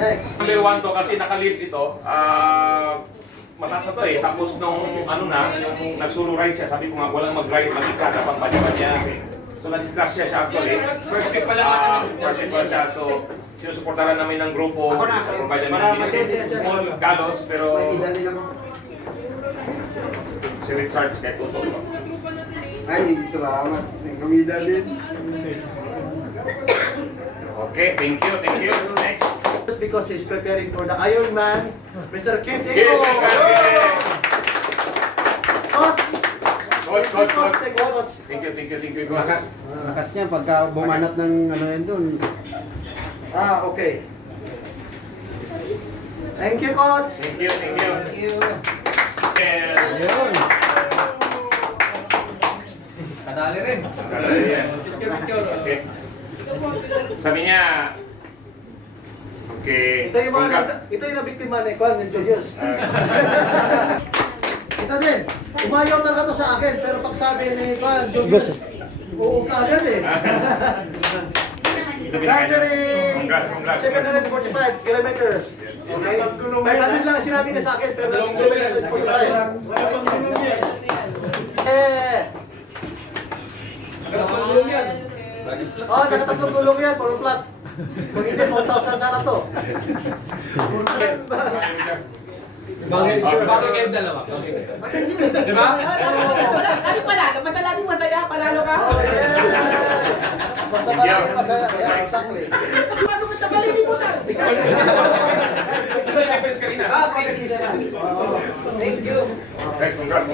Next. Number 1 to kasi naka-lead ito. Mataas na to eh. Tapos nung ano na, yung nag-solo ride siya, sabi ko nga walang mag-ride mag-isa, dapat paniwan niya. So na-discuss siya actually. First week pa lang siya. So sinusuportaran namin ng grupo. Provide namin ng small galos, pero si Richard kay Tuto. Ay, salamat. Kamida din. Okay, thank you. Next. Just because he's preparing for the Ironman, Mr. Kit Okay, Eko. Coach. Coach. Thank you, Coach. Lakas niya pagka bumanat ng ano yan doon. Okay. Thank you, Coach. Thank you. And Ayun. Kadali rin. okay. Sabi niya, okay. Ito yung nabiktima ni Kwan, ni Julius. Ito din. Umayaw talaga to sa akin, pero pag sabi ni Kwan, Julius, oo ka agad eh. Congrats. 745 kilometers. Okay? 500 lang sinabi niya sa akin, pero 745. Nakatatlong gulong yan, puro flat. Kung hindi, 1,000 sana to. Bagay kayo dalawa. Di ba? Lagi panalo. Basta lagi masaya. Panalo ka. Oh, yeah. Basta parang masaya. Yeah, exactly. Paano ka tabalin mo na? Kasi reference kanina. Thank you. Guys, congrats.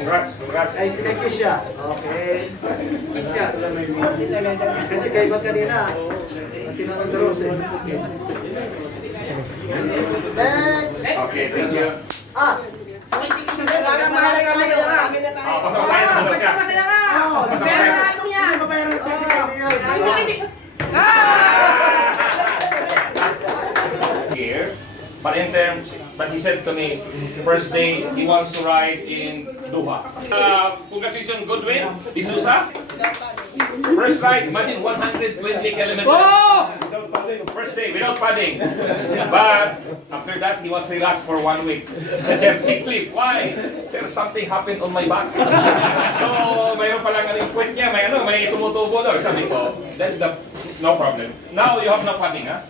Thank you siya. Okay. Siya. Kasi kay Kot kanina, tinanong na Rose. Next! Okay, thank you. Parang mahalaga masaya ka. Basta-masaya na mo siya. Masaya ka. Pero ano yan? Hindi. Here, but in terms, but he said to me, first day he wants to ride in Doha. Congratulations, Goodwin, Isusa. First ride, imagine 120 kilometers. First day without padding. But after that, he was relaxed for 1 week. Sir, sick leave. Why? Sir, something happened on my back. So, mayroon pa lang yung kwet niya, may tumutubo daw. Sabi ko, that's the, no problem. Now you have no padding, ha?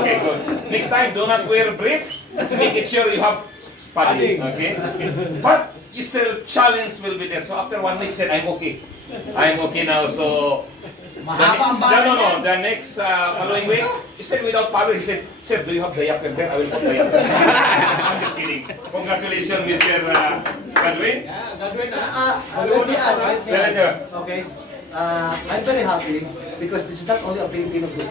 Okay, good. Next time, do not wear brief. Make it sure you have padding, okay? But you still, challenge will be there. So after 1 week, he said, I'm okay. I'm okay now, so... Mahaba ang bahay No. The next following week, still without power, he said, Sir, do you have the yakin there? I will put the yakin. I'm just kidding. Congratulations, Mr. Godwin. Let me add. Okay. I'm very happy because this is not only a Filipino group.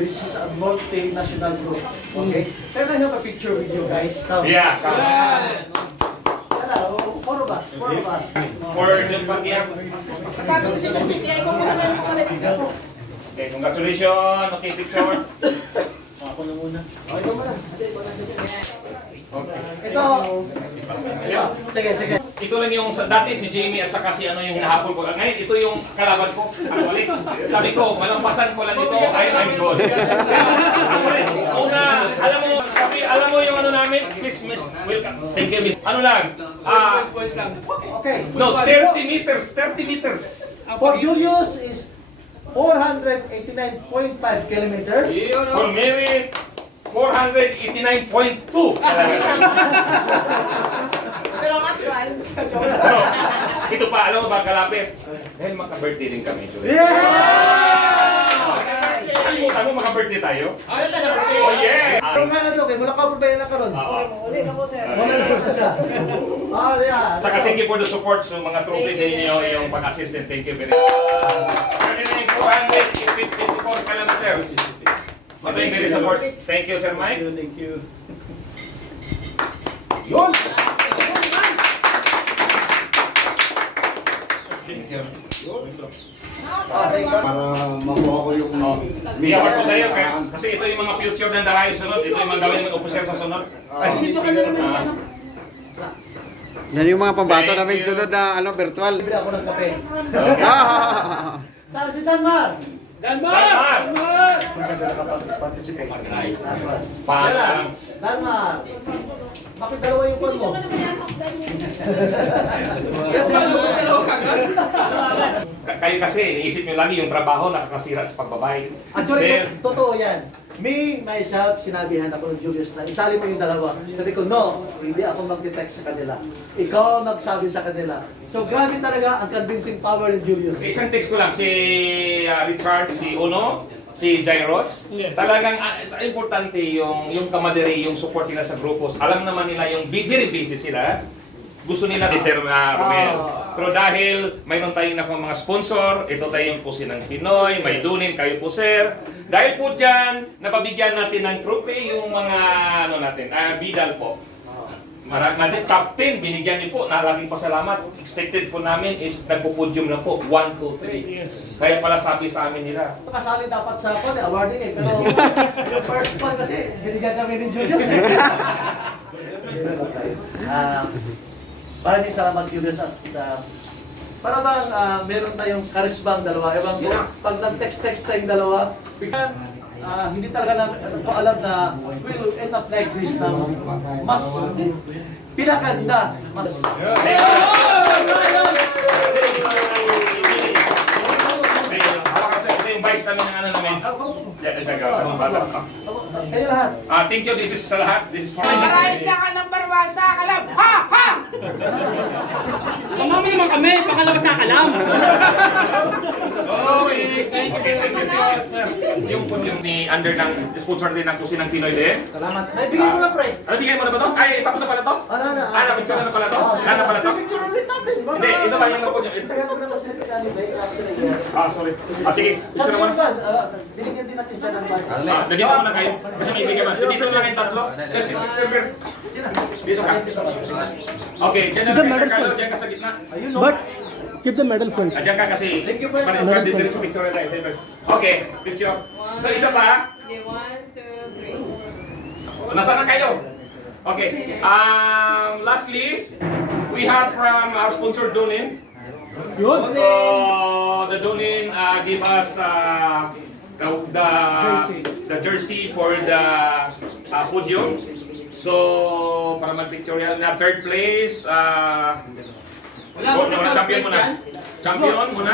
This is a multinational group. Okay? Can I have a picture with you guys? Come. Yeah. Hello, four of us. For John Patia. Paano kasi yung kaya ikaw muna ngayon pakalit. Okay, congratulations. Okay, picture. Ako na muna. Okay, ikaw muna. Okay. Ito. Sige. Ito lang yung dati si Jamie at saka si ano yung nahabol ko. Ngayon, ito yung kalaban ko. Actually, sabi ko, malampasan ko lang ito. I'm good. Actually, alam mo yung ano namin? Miss, welcome. Thank you, Miss. Ano lang? Okay. No, 30 meters. For Julius is 489.5 kilometers. For Mary, 489.2. Pero ang actual, Ano? Ito pa, alam mo ba kalapit? Dahil maka-birthday din kami, Julie. Yeah! Kalimutan mo, maka-birthday tayo? ano ka na? Oh, yeah! Kung nga ano, mula ka pa ba yan ka ron? Uli ka po, sir. Wala na po siya. Yeah. Saka thank you for the support sa mga trophies ninyo, yung pag-assistant. Thank you very much. 454 kilometers. Thank you for the support. Thank you, Sir Mike. Thank you. Yun! Para makuha ko yung... Bigyan ko sa iyo kasi ito yung mga future ng Darayo sunod. Ito yung mga gawin ng officer sa sunod. Dito ka na naman. Yan yung mga pambato Thank namin you. sunod na virtual. Bibili ako ng kape. Okay. Ah! Saan si Danmar? Danmar! Masyado na kapag participate. Right. Kaya Dalmar, bakit dalawa yung call mo? Kayo kasi, iniisip nyo lagi yung trabaho nakakasira sa pagbabay. Actually, Pero- totoo yan. Me, myself, sinabihan ako ng Julius na isali mo yung dalawa. Sabi ko, no, hindi ako mag-text sa kanila. Ikaw ang magsabi sa kanila. So, grabe talaga ang convincing power ni Julius. Isang text ko lang, si Richard, si Uno, si Jairos. Talagang importante yung kamaderi, yung support nila sa grupos. Alam naman nila yung very busy sila. Gusto nila ni Sir Romel. Pero dahil mayroon tayong mga sponsor, ito tayong Kusinang Pinoy, may Dunin, kayo po Sir. Dahil po dyan, napabigyan natin ng trophy yung mga bidal po. Maraming top 10, binigyan niyo po, maraming pasalamat. Expected po namin is nagpo-podium na po, 1, 2, 3. Kaya pala sabi sa amin nila. Kasali dapat sa awarding eh. Pero yung first one kasi, binigyan kami ni Julius eh. Maraming salamat Julius at para bang meron tayong karisma ang dalawa. Ewan ko, pag nag-text tayong dalawa, hindi talaga namin ko alam na we'll end up like this na mas pinakanda. Mas... Hawakan sa ito yung vice namin ng ano namin. Kayo lahat. Thank you, this is sa lahat. This is for Magarayos na ka number 1 sa kalam. Ha! Ha! Kamami naman kami, pangalawa sa kalam. Thank you. Yung ni under ng sponsor din ng Kusinang Pinoy din. Salamat. Naibigay mo na, pre. Bigay mo na ba to? Ay, tapos na pala to? Napicture na pala to? Na pala to? Picture ulit natin. Hindi, ito ba yung napo niyo? Tagal ko na kasi nagkakali ba? Sorry. Sige, Sa picture mo na. Trinidad, binigyan din natin siya ng bike. Nandito muna kayo. Kasi may ibigay ba? Dito lang yung tatlo. Sir, sir. Dito ka. Okay, dyan na Sir Carlo, dyan ka sa gitna. But, keep the medal front. Dyan ka kasi. Diretso picture tayo. Okay, picture. So isa pa. 1, 2, 3. Nasaan na kayo? Okay. Lastly, we have from our sponsor Dunin. Yun. So the Dunin give us the jersey for the podium. So para mag-pictorial na third place, champion muna. Champion muna.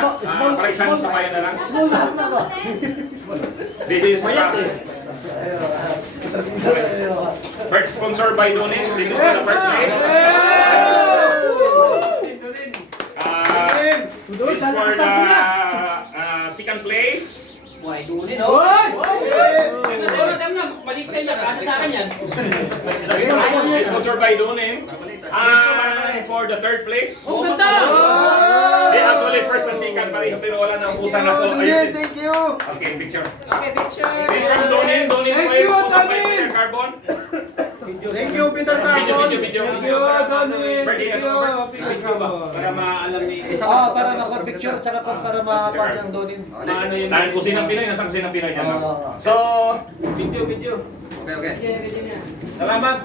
Para isang sabayan na lang. Small lahat na ba? This is first sponsored by Dunin. This is for the first place. This is for the second place. Why, Dunin, Hoy! Alam na, balik sa inyo, kasi sa akin yan. This is sponsored by Dunin. And for the third place. Ang ganda! They actually first and second pareho pero wala na ubusan na so ayusin. Thank you! Okay, picture. Okay, picture. This from Dunin. Dunin po is sponsored by Peter Carbon. Thank you, Peter Video. Birthday ka naman, picture ba? Para maalam ni... Para makapicture, tsaka para mapansin ang Donin. Ano yun? Dahil Kusinang Pinoy, nasang Kusinang Pinoy niya. So, Video. Salamat,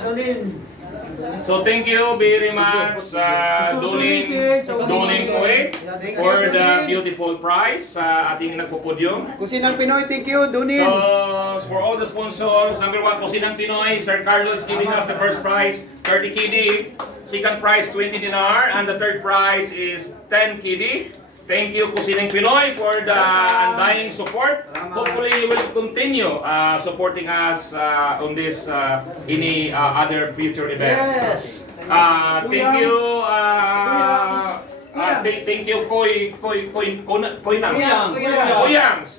Adonin. so thank you very much Dunin Kuwait for the beautiful prize sa ating nagpupudyong. Kusinang Pinoy, thank you, Dunin! So, for all the sponsors, number 1, Kusinang Pinoy, Sir Carlos giving us the first prize, 30 KD. Second prize, 20 dinar. And the third prize is 10 KD. Thank you, Kusinang Pinoy, for the undying support. Hopefully, you will continue supporting us on this any other future event. Yes! Thank you, thank you,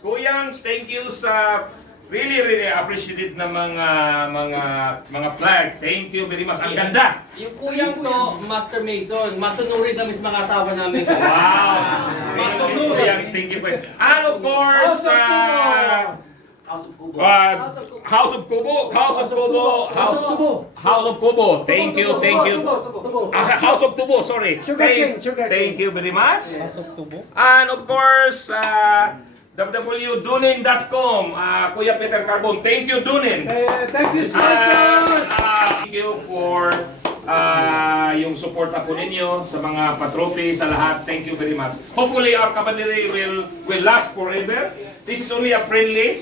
Kuyangs, thank you sa really appreciated na mga flag. Thank you very much. Ang ganda. Yung kuyang to, Master Mason, masunurin kami sa mga asawa namin. Wow. Kuyangs, thank you. And of course, House of Kubo. Thank you. House of Tubo, sorry. Thank you very much. And of course, www.dunin.com, Kuya Peter Carbon. Thank you, Dunin. Thank you, Thank you for yung support po ninyo sa mga patrophy, sa lahat. Thank you very much. Hopefully, our cavalry will last forever. This is only a friendly